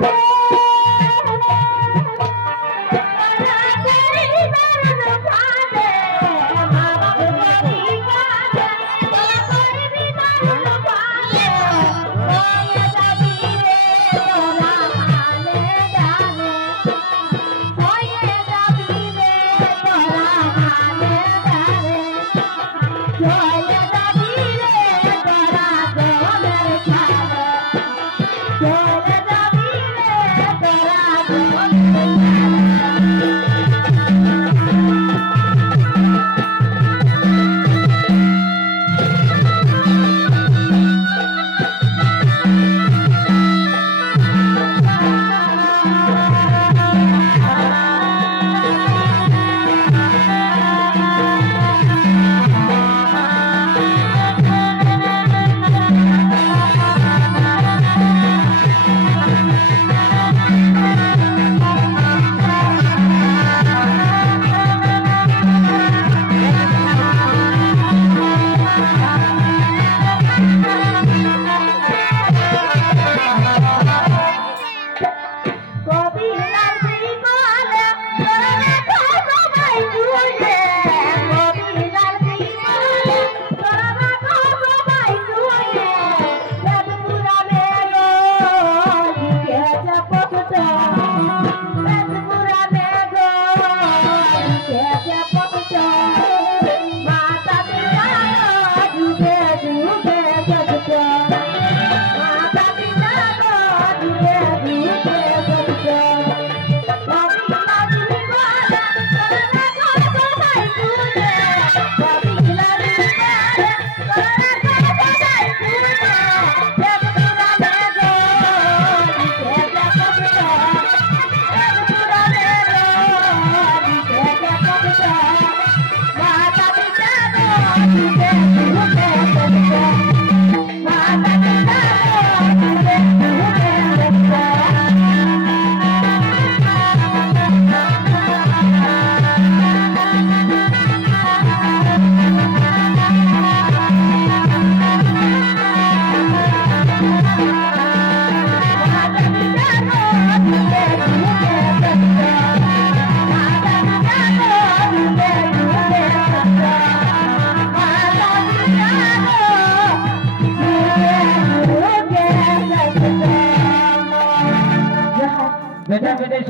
Yeah. Thank you. বেটা বেটে